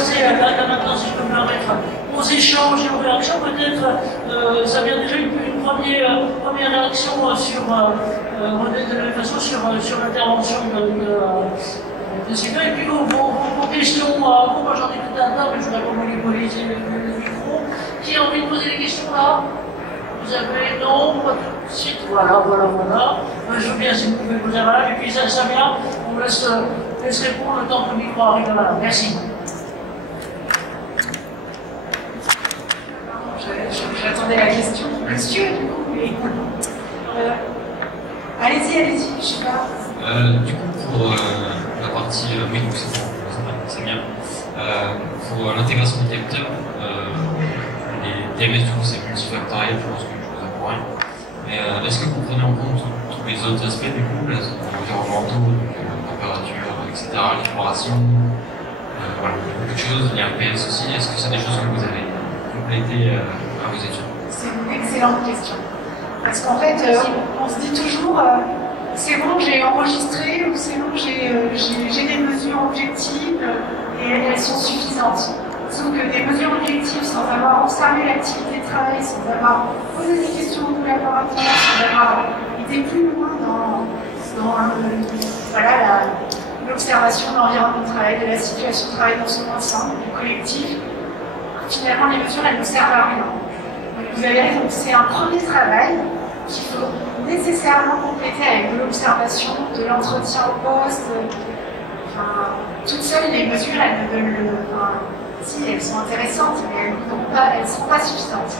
passer là maintenant, si je peux me permettre, aux échanges et aux réactions. Peut-être, ça vient déjà une première réaction sur, de la même façon, sur l'intervention de ces deux. Et puis vos questions, moi j'en ai tout un tas, mais je voudrais pas monopoliser le micro. Qui a envie de poser des questions là? Vous avez non, pas tout de suite, voilà. Je veux bien si vous pouvez poser là, et puis ça vient, on laisse répondre le temps que le micro arrive là. Merci. J'attendais la question. Monsieur, du coup, mais... allez-y, je suis là. Du coup, pour la partie, oui, donc c'est bien. Pour l'intégration des capteurs, les DMS, du coup, c'est multifactoriel, je pense que je vous apprends rien. Mais est-ce que vous prenez en compte tous les autres aspects, du coup, environnementaux, température, etc., l'exploration, voilà, beaucoup de choses, les RPS aussi, est-ce que c'est des choses que vous avez complétées à vos études? C'est une excellente question. Parce qu'en fait, on se dit toujours, c'est bon, j'ai enregistré, ou c'est bon, j'ai des mesures objectives, et elles sont suffisantes. Sauf que des mesures objectives, sans avoir observé l'activité de travail, sans avoir posé des questions aux collaborateurs, sans avoir été plus loin dans l'observation de l'environnement de travail, de la situation de travail dans son ensemble, du collectif, finalement, les mesures, elles ne servent à rien. Donc, vous avez raison, c'est un premier travail qu'il faut nécessairement compléter avec de l'observation, de l'entretien au poste. Enfin, toutes seules, les mesures, elles ne le... Si, elles sont intéressantes, mais elles ne sont pas suffisantes.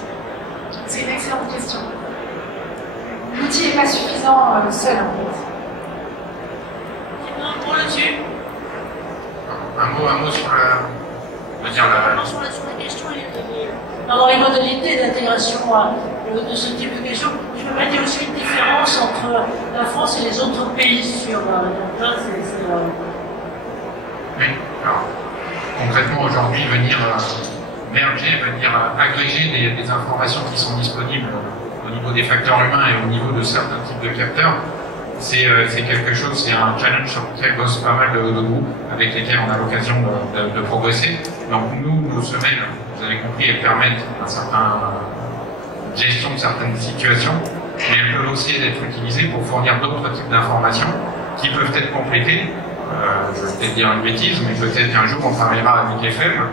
C'est une excellente question. L'outil n'est pas suffisant seul, en fait. Un mot là-dessus? Un mot sur la... sur la question, alors les modalités d'intégration de ce type de questions. Je me mettais aussi une différence entre la France et les autres pays sur... donc là, Oui, alors, concrètement, aujourd'hui, venir merger, venir agréger des informations qui sont disponibles au niveau des facteurs humains et au niveau de certains types de capteurs, c'est quelque chose, c'est un challenge sur lequel bossent pas mal de groupes avec lesquels on a l'occasion de progresser. Donc nous, nos semaines, vous avez compris, elles permettent une gestion de certaines situations, mais elles peuvent aussi être utilisées pour fournir d'autres types d'informations qui peuvent être complétées. Je vais peut-être dire une bêtise, mais peut-être qu'un jour on travaillera avec FM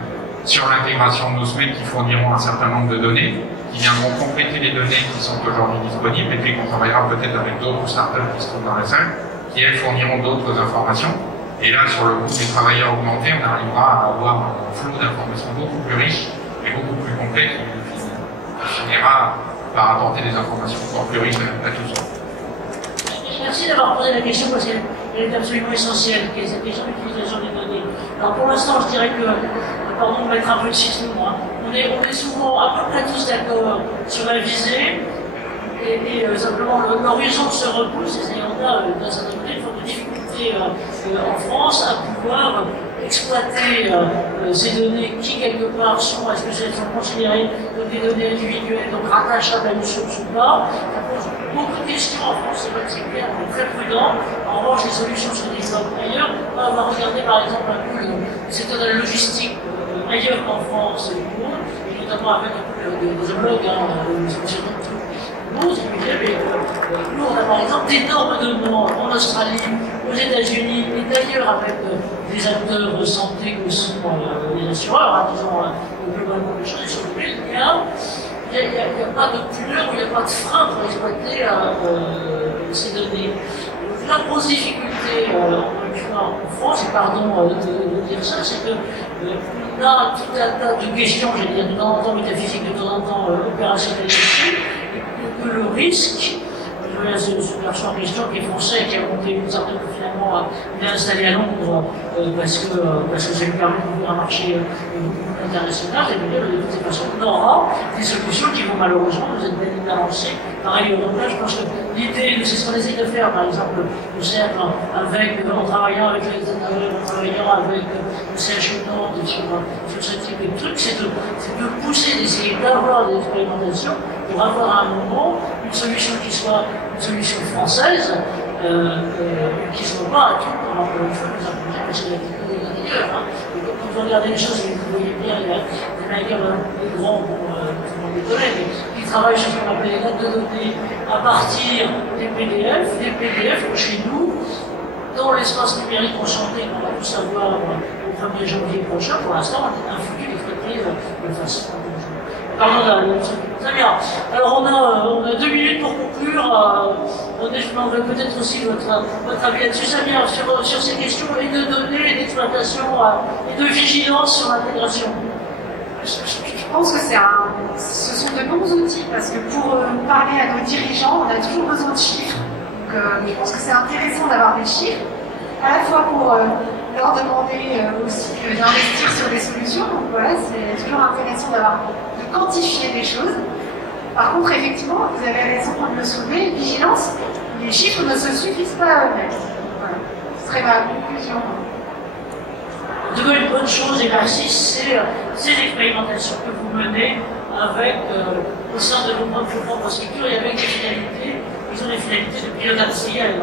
sur l'intégration de nos semaines qui fourniront un certain nombre de données, qui viendront compléter les données qui sont aujourd'hui disponibles, et puis qu'on travaillera peut-être avec d'autres startups qui se trouvent dans la salle, qui elles fourniront d'autres informations. Et là, sur le coût des travailleurs augmentés, on arrivera à avoir un flot d'informations beaucoup plus riche et beaucoup plus complet qui finira par apporter des informations encore plus riches à tous. Merci d'avoir posé la question parce qu'elle est absolument essentielle, qui est cette question d'utilisation des données. Alors pour l'instant, je dirais que, pardon de mettre un peu de citron, on est souvent à peu près tous d'accord sur la visée, et simplement l'horizon se repousse, et on a d'un certain côté une forme de difficulté en France à pouvoir exploiter ces données qui quelque part sont, est-ce que elles sont considérées comme des données individuelles, donc rattachables à une source ou pas. Ça pose beaucoup de questions en France, c'est vrai que c'est clair, on est très prudent. En revanche, les solutions se développent ailleurs. On va regarder par exemple un peu le secteur de la logistique ailleurs qu'en France et notamment avec un peu des homologues, nous, on a par exemple d'énormes demandes en Australie, aux États-Unis et d'ailleurs avec des acteurs de santé que sont les assureurs, disons globalement les choses, sur lesquelles il n'y a pas de pudeur, il n'y a pas de frein pour exploiter ces données. La grosse difficulté en France, et pardon de dire ça, c'est qu'on a tout un tas de questions, j'allais dire de temps en temps métaphysiques, de temps en temps opérationnelles dessus, et que le risque, ce garçon en question qui est français, qui a monté une certaine finalement, il est installé à Londres parce que ça lui permet d'ouvrir un marché international, et de dire de toutes ces façons, on aura des solutions qui vont malheureusement nous être bien avancées par ailleurs. Donc là, je pense que l'idée, c'est ce qu'on essaie de faire, par exemple, au cercle, en travaillant avec les en travaillant avec le CHU Nantes sur ce type de trucs, c'est de pousser, d'essayer d'avoir des expérimentations pour avoir à un moment une solution qui soit une solution française, qui ne soit pas à tout, encore une fois, nous avons déjà passé la technologie d'ailleurs. Quand on regardez les choses, vous voyez bien, il y a des meilleurs, des grands, pour tout le monde les connaît, mais qui travaillent sur ce qu'on appelle les notes de données à partir des PDF chez nous, dans l'espace numérique enchanté qu'on va tous avoir au 1er janvier prochain. Pour l'instant, on est un futur traité de façon. Pardon, très bien. Alors, on a 2 minutes pour conclure. Je demanderai peut-être aussi votre avis là-dessus, Samir, sur ces questions et de données, d'exploitation et de vigilance sur l'intégration. Je pense que ce sont de bons outils parce que pour parler à nos dirigeants, on a toujours besoin de chiffres. Donc, je pense que c'est intéressant d'avoir des chiffres, à la fois pour leur demander aussi d'investir sur des solutions. Donc voilà, c'est toujours intéressant de quantifier des choses. Par contre, effectivement, vous avez raison de le soulever, vigilance, les chiffres ne se suffisent pas à eux-mêmes. Voilà. Ce serait ma conclusion. En tout cas, une bonne chose, et merci, c'est ces expérimentations que vous menez avec, au sein de vos propres structures et avec des finalités. Ils ont des finalités de pilotage ciel.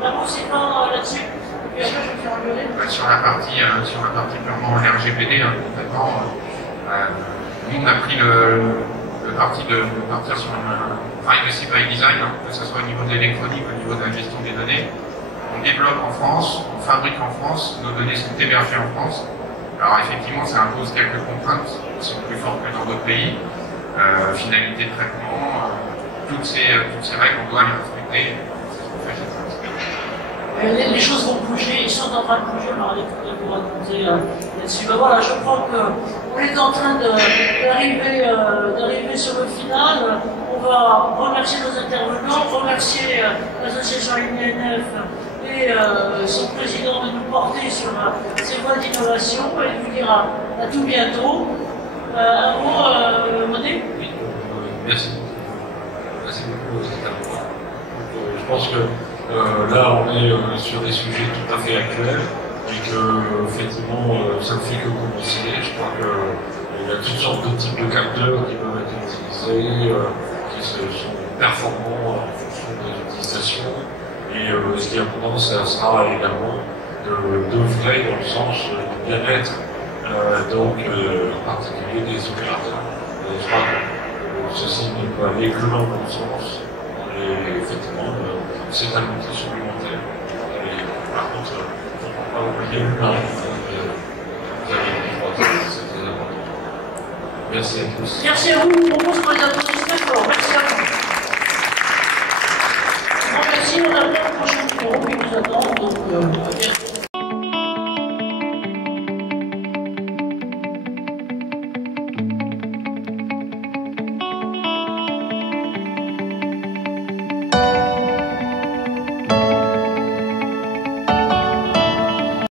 Vraiment, c'est pas là-dessus. Sur la partie purement RGPD, complètement, nous on a pris le parti de partir sur une privacy by design, que ce soit au niveau de l'électronique, au niveau de la gestion des données. On développe en France, on fabrique en France, nos données sont hébergées en France. Alors effectivement, ça impose quelques contraintes qui sont plus fortes que dans d'autres pays. Finalité de traitement, toutes ces règles, on doit les respecter. Les choses vont bouger, ils sont en train de bouger, on va vous raconter là-dessus. Ben voilà, je crois qu'on est en train d'arriver sur le final. On va remercier nos intervenants, remercier l'association INF et son président de nous porter sur ces voies d'innovation et de vous dire à tout bientôt. Un mot, Monet? Oui, merci beaucoup. Merci beaucoup aux intervenants. Je pense que là, on est sur des sujets tout à fait actuels et que, effectivement, ça ne fait que commencer. Je crois qu'il y a toutes sortes de types de capteurs qui peuvent être utilisés, qui sont performants en fonction des utilisations. Et ce qui est important, ça sera également d'œuvrer dans le sens du bien-être, donc en particulier des opérateurs. Je crois que ceci ne peut aller que dans le bon sens. Et effectivement, c'est un outil supplémentaire. Et par contre, il ne faut pas oublier l'humain. Vous avez dit, c'est très important. Merci à tous. Merci à vous. On propose pour les applaudissements.